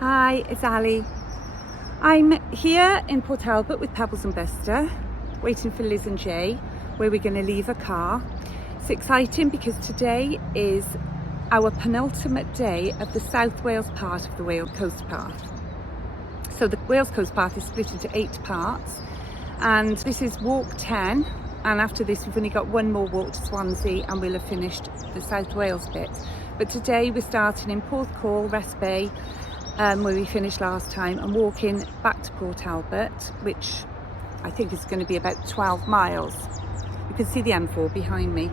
Hi, it's Ali. I'm here in Port Talbot with Pebbles and Buster, waiting for Liz and Jay, where we're going to leave a car. It's exciting because today is our penultimate day of the South Wales part of the Wales Coast Path. So the Wales Coast Path is split into 8 parts, and this is walk 10, and after this we've only got one more walk to Swansea and we'll have finished the South Wales bit. But today we're starting in Porthcawl, Rest Bay, where we finished last time, and walking back to Port Talbot, which I think is going to be about 12 miles. You can see the M4 behind me.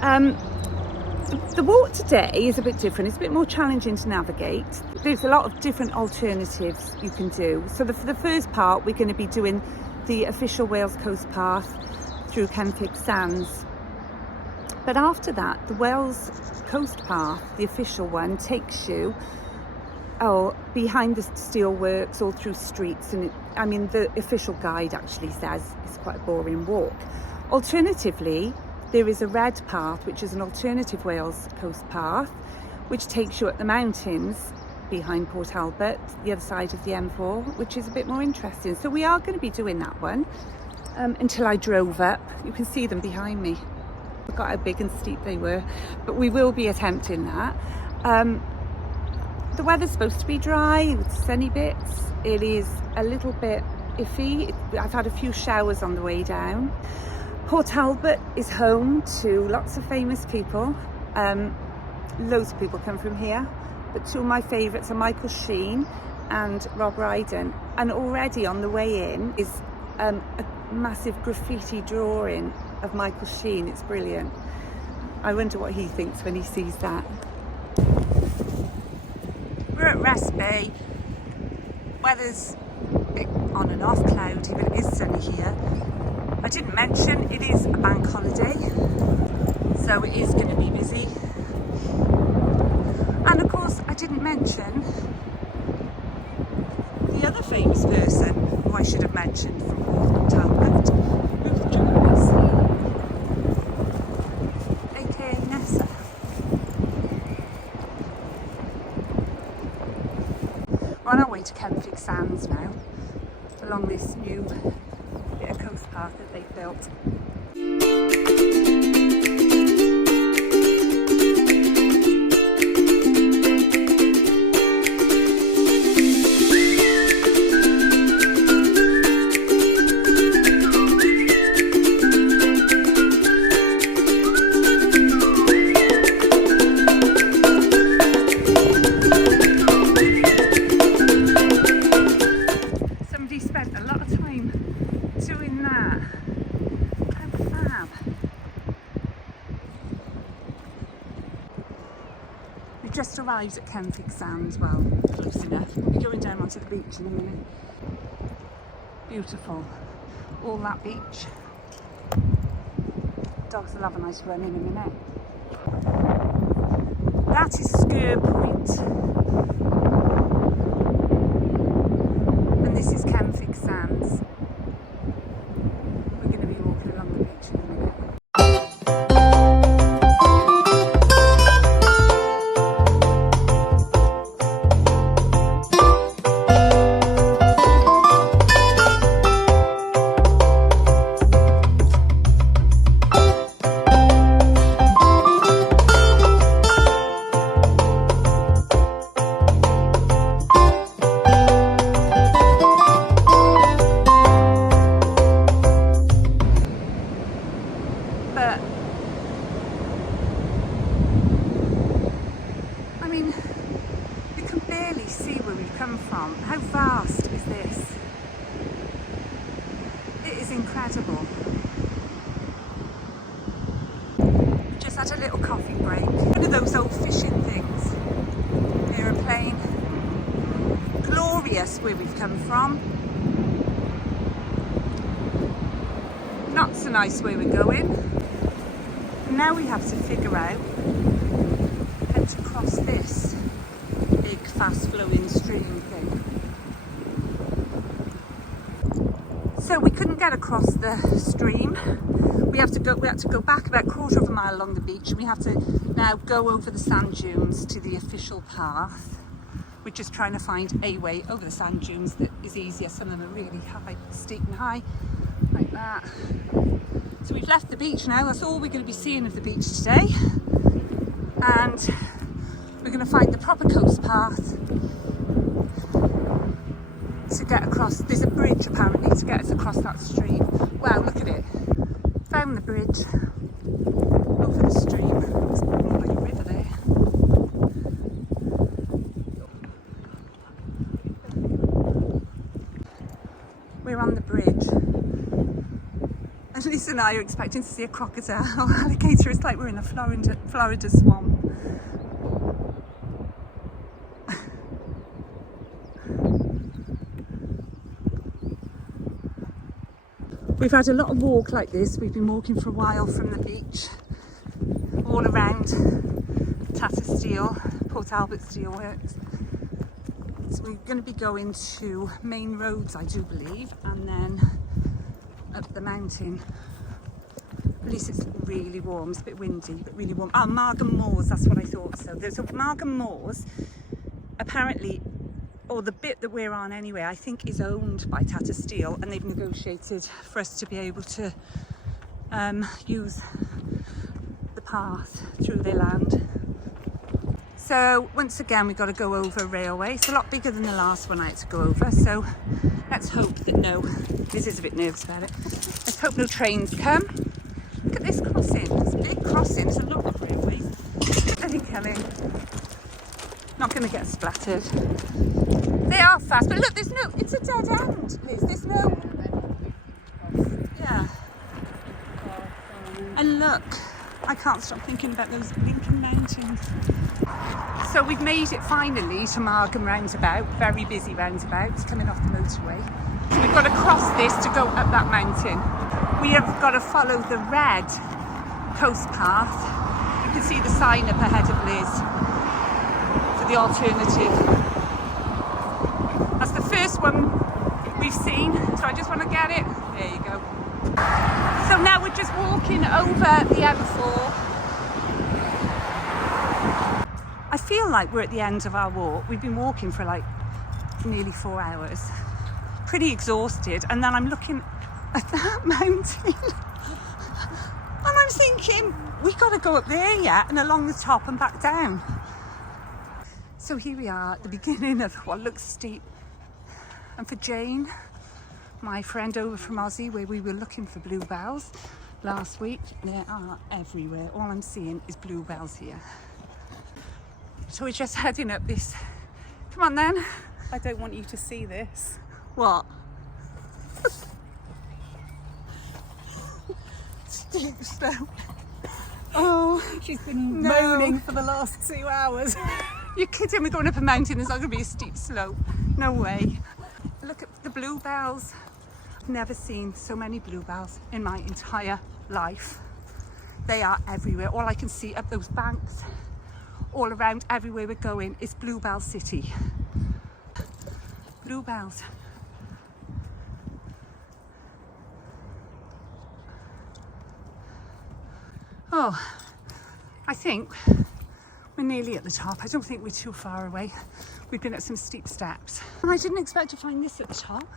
The walk today is a bit different. It's a bit more challenging to navigate. There's a lot of different alternatives you can do. So for the first part, we're going to be doing the official Wales Coast Path through Kenfig Sands. But after that, the Wales Coast Path, the official one, takes you behind the steelworks, all through streets, and the official guide actually says it's quite a boring walk. Alternatively, there is a red path, which is an alternative Wales Coast Path, which takes you up the mountains behind Port Talbot, the other side of the M4, which is a bit more interesting. So we are going to be doing that one until I drove up. You can see them behind me. I forgot how big and steep they were, but we will be attempting that. The weather's supposed to be dry with sunny bits. It is a little bit iffy. I've had a few showers on the way down. Port Talbot is home to lots of famous people. Loads of people come from here, but two of my favourites are Michael Sheen and Rob Brydon. And already on the way in is a massive graffiti drawing of Michael Sheen. It's brilliant. I wonder what he thinks when he sees that. We're at Rest Bay. Weather's a bit on and off, cloudy, but it is sunny here. I didn't mention it is a bank holiday, so it is going to be busy. And of course, I didn't mention the other famous person who I should have mentioned from Port Talbot, who's joined us, aka Nessa. We're on our way to Kenfig Sands now, along this new bit of coast path that they've built. Spent a lot of time doing that. How fab. We just arrived at Kenfig Sands, well, close enough. We'll be going down onto the beach in a minute. Beautiful. All that beach. Dogs will have a nice run in a minute. That is Sker Point. This is Kenfig Sands. We're going to be walking along the beach in a minute. You can barely see where we've come from. How vast is this? It is incredible. Just had a little coffee break. One of those old fishing things. Aeroplane. Glorious where we've come from. Not so nice where we're going. Now we have to figure out how to cross this big fast flowing stream thing. So we couldn't get across the stream. We had to go back about a quarter of a mile along the beach, and we have to now go over the sand dunes to the official path. We're just trying to find a way over the sand dunes that is easier. Some of them are really high, steep and high, like that. So we've left the beach now. That's all we're going to be seeing of the beach today. And we're going to find the proper coast path to get across. There's a bridge apparently to get us across that stream. Wow, look at it. Found the bridge over the stream. It's more like a river there. We're on the bridge. And Lisa and I are expecting to see a crocodile or alligator. It's like we're in a Florida swamp. We've had a lot of walk like this. We've been walking for a while from the beach, all around Port Talbot Steelworks. So we're going to be going to main roads, I do believe, and then up the mountain. At least it's really warm. It's a bit windy, but really warm. Ah, Margam Moors, that's what I thought. So there's a Margam Moors, apparently, or the bit that we're on anyway, I think is owned by Tata Steel, and they've negotiated for us to be able to use the path through their land. So once again, we've got to go over a railway. It's a lot bigger than the last one I had to go over. So let's hope that this is a bit nervous about it. Let's hope no trains come. Look at this crossing. It's a big crossing. There's a lot of railways. Any coming. Not going to get splattered. They are fast, but look, it's a dead end, Liz. There's no, yeah. And look, I can't stop thinking about those blinking mountains. So we've made it finally to Margam roundabout, very busy roundabout, it's coming off the motorway. So we've got to cross this to go up that mountain. We have got to follow the red coast path. You can see the sign up ahead of Liz for the alternative. That's the first one we've seen, so I just want to get it. There you go. So now we're just walking over the M4. I feel like we're at the end of our walk. We've been walking for like nearly 4 hours. Pretty exhausted, and then I'm looking at that mountain and I'm thinking, we got to go up there yet, and along the top and back down. So here we are at the beginning of what looks steep. And for Jane, my friend over from Aussie, where we were looking for bluebells last week, there are everywhere. All I'm seeing is bluebells here. So we're just heading up this. Come on then. I don't want you to see this. What? Oh, she's been moaning for the last 2 hours. You're kidding, we're going up a mountain, there's not going to be a steep slope. No way. Look at the bluebells. I've never seen so many bluebells in my entire life. They are everywhere. All I can see up those banks, all around, everywhere we're going, is Bluebell City. Bluebells. Oh, I think we're nearly at the top. I don't think we're too far away. We've been at some steep steps. And I didn't expect to find this at the top.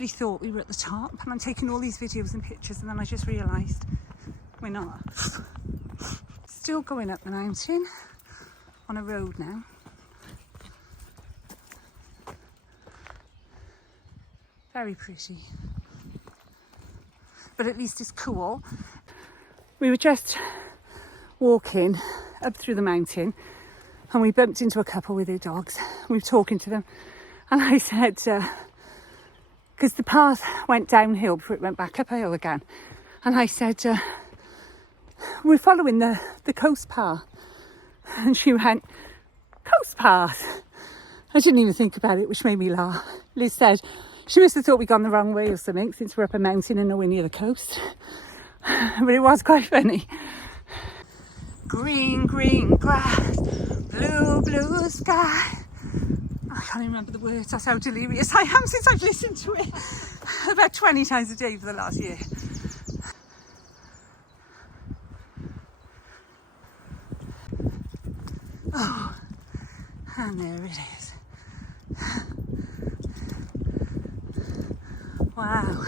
I thought we were at the top, and I'm taking all these videos and pictures, and then I just realised we're not. Still going up the mountain on a road now. Very pretty, but at least it's cool. We were just walking up through the mountain and we bumped into a couple with their dogs. We were talking to them, and I said, because the path went downhill before it went back uphill again. And I said, we're following the coast path. And she went, coast path? I didn't even think about it, which made me laugh. Liz said, she must have thought we'd gone the wrong way or something, since we're up a mountain and nowhere near the coast. But it was quite funny. Green, green grass, blue, blue sky. I can't even remember the words, that's how delirious I am since I've listened to it about 20 times a day for the last year. Oh, and there it is. Wow.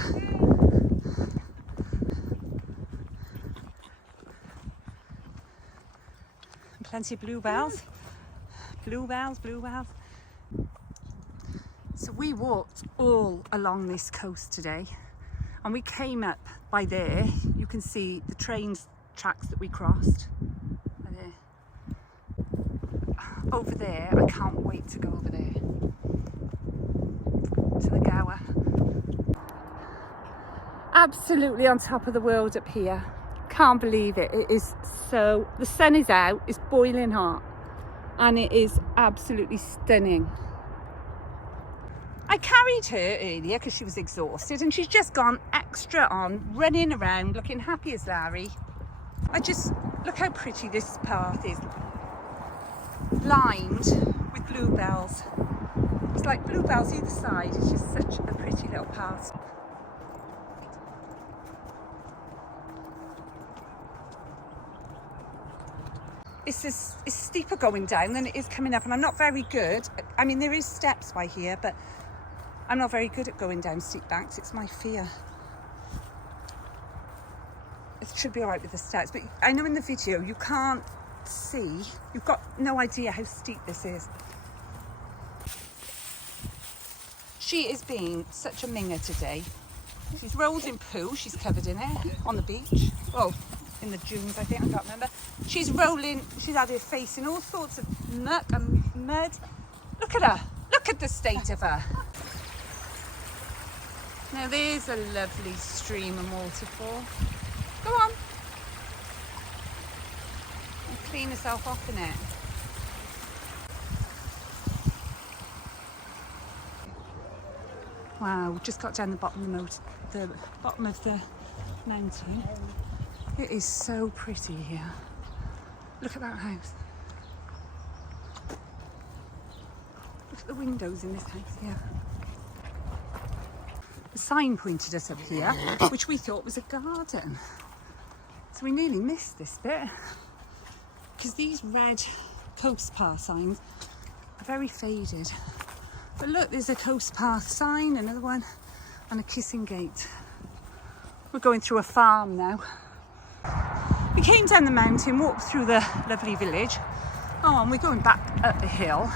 Plenty of bluebells. Bluebells, bluebells. So we walked all along this coast today and we came up by there. You can see the train tracks that we crossed. Over there, I can't wait to go over there to the Gower. Absolutely on top of the world up here. Can't believe it. It is so, the sun is out, it's boiling hot and it is absolutely stunning. I carried her earlier because she was exhausted and she's just gone extra on, running around looking happy as Larry. Look how pretty this path is, lined with bluebells. It's like bluebells either side. It's just such a pretty little path. It's steeper going down than it is coming up, and I'm not very good. I mean, there is steps by here, but I'm not very good at going down steep banks. It's my fear. It should be all right with the steps, but I know in the video you can't see. You've got no idea how steep this is. She is being such a minger today. She's rolled in poo. She's covered in it on the beach. Well, in the dunes, I think. I can't remember. She's rolling. She's had her face in all sorts of muck and mud. Look at her. Look at the state of her. Now there's a lovely stream and waterfall. Go on. And clean herself off in it. Wow, just got down the bottom of the mountain. It is so pretty here. Look at that house. Look at the windows in this house here. The sign pointed us up here, which we thought was a garden. So we nearly missed this bit because these red coast path signs are very faded. But look, there's a coast path sign, another one, and a kissing gate. We're going through a farm now. We came down the mountain, walked through the lovely village. Oh, and we're going back up the hill.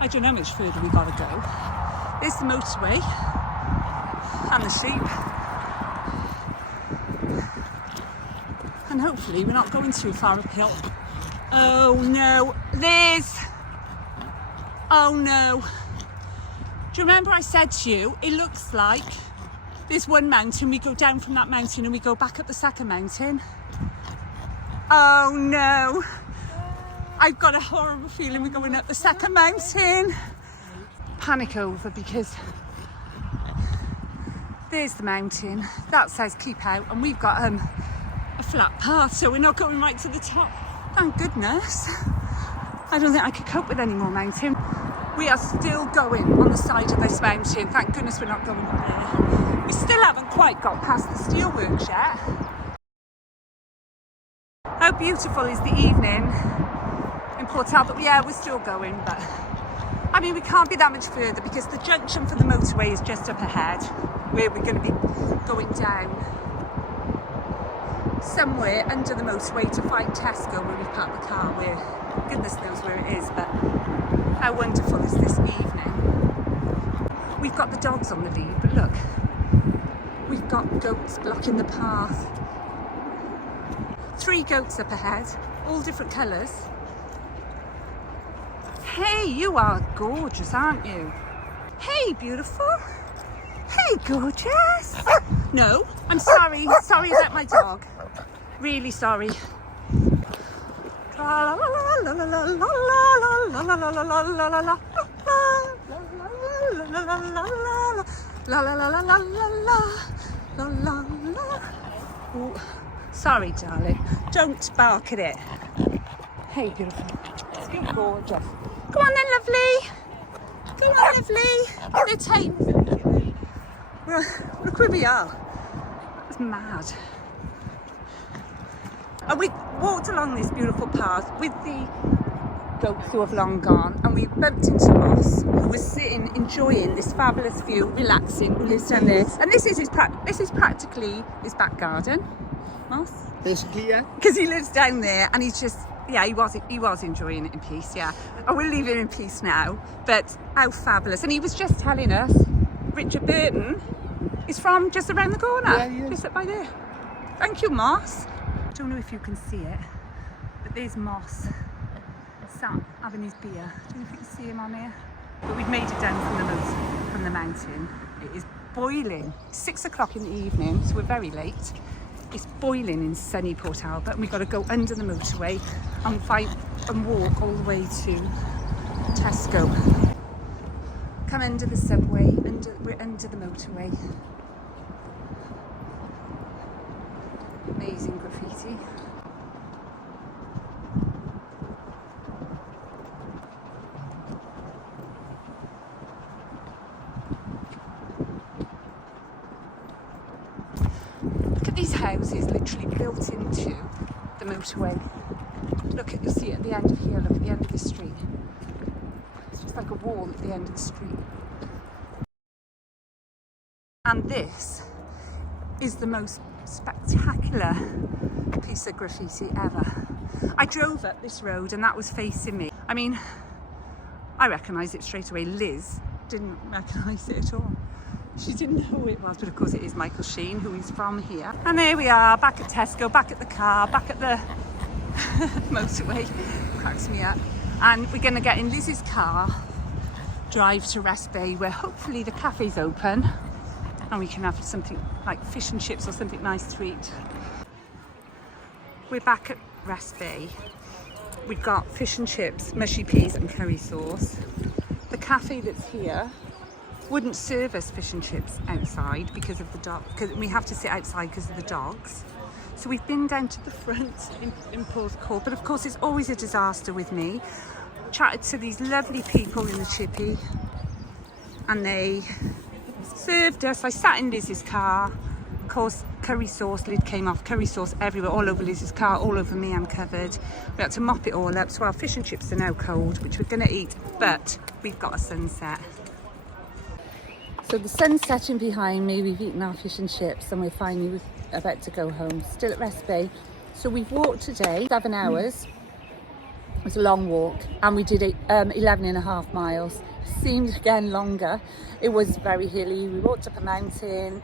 I don't know how much further we gotta go. There's the motorway and the sheep. And hopefully we're not going too far uphill. Oh no, oh no. Do you remember I said to you, it looks like there's one mountain, we go down from that mountain and we go back up the second mountain? Oh no. I've got a horrible feeling we're going up the second mountain. Panic over because there's the mountain. That says keep out and we've got a flat path, so we're not going right to the top. Thank goodness. I don't think I could cope with any more mountain. We are still going on the side of this mountain. Thank goodness we're not going up there. We still haven't quite got past the steelworks yet. How beautiful is the evening in Port Talbot? Yeah, we're still going, but I mean, we can't be that much further because the junction for the motorway is just up ahead, where we're going to be going down somewhere under the motorway to find Tesco where we park the car, where goodness knows where it is, but how wonderful is this evening. We've got the dogs on the lead, but look, we've got goats blocking the path. 3 goats up ahead, all different colours. Hey, you are gorgeous, aren't you? Hey, beautiful. Hey, gorgeous. No, I'm sorry. Sorry about my dog. Really sorry. Sorry, darling. Don't bark at it. Hey, beautiful. You're gorgeous. Go on then, lovely. Go on, lovely. They're tame. Look where we are. It's mad. And we walked along this beautiful path with the goats who have long gone, and we bumped into Moss, who was sitting enjoying this fabulous view, relaxing, who lives down there. And this is practically his back garden, Moss. Basically, yeah. Because he lives down there, and he's just, yeah, he was enjoying it in peace, yeah. And we'll leave him in peace now, but how fabulous. And he was just telling us Richard Burton is from just around the corner, Yeah, he is. just up by there. Thank you, Moss. I don't know if you can see it, but there's Moss sat having his beer. I don't know if you can see him on here. But we've made it down from the mountain. It is boiling. It's 6 o'clock in the evening, so we're very late. It's boiling in sunny Port Talbot, and we've got to go under the motorway and walk all the way to Tesco. Come under the subway, we're under the motorway. Amazing graffiti. Look at these houses literally built into the motorway. You'll see it at the end of here, look at the end of the street. It's just like a wall at the end of the street. And this is the most spectacular piece of graffiti ever. I drove up this road and that was facing me. I mean, I recognised it straight away. Liz didn't recognise it at all. She didn't know who it was, but of course it is Michael Sheen, who is from here. And there we are, back at Tesco, back at the car, back at the motorway. Cracks me up. And we're going to get in Liz's car, drive to Rest Bay, where hopefully the cafe's open and we can have something like fish and chips or something nice to eat. We're back at Rest Bay. We've got fish and chips, mushy peas and curry sauce. The cafe that's here wouldn't serve us fish and chips outside because of the dog, because we have to sit outside because of the dogs. So we've been down to the front in Porthcawl, but of course it's always a disaster with me. Chatted to these lovely people in the chippy and they served us. I sat in Liz's car. Of course, curry sauce lid came off, curry sauce everywhere, all over Liz's car, all over me, I'm covered. We had to mop it all up, so our fish and chips are now cold, which we're going to eat, but we've got a sunset. So the sun's setting behind me, we've eaten our fish and chips, and we're finally about to go home, still at Rest Bay. So we've walked today, 7 hours. It was a long walk, and we did 11.5 miles. Seemed again longer. It was very hilly. We walked up a mountain,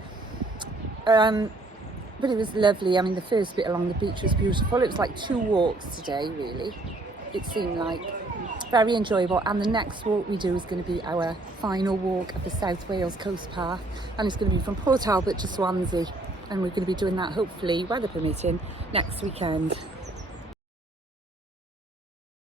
but it was lovely. I mean, the first bit along the beach was beautiful. It was like 2 walks today, really. It seemed like very enjoyable. And the next walk we do is going to be our final walk of the South Wales Coast Path, and it's going to be from Port Talbot to Swansea, and we're going to be doing that hopefully, weather permitting, next weekend.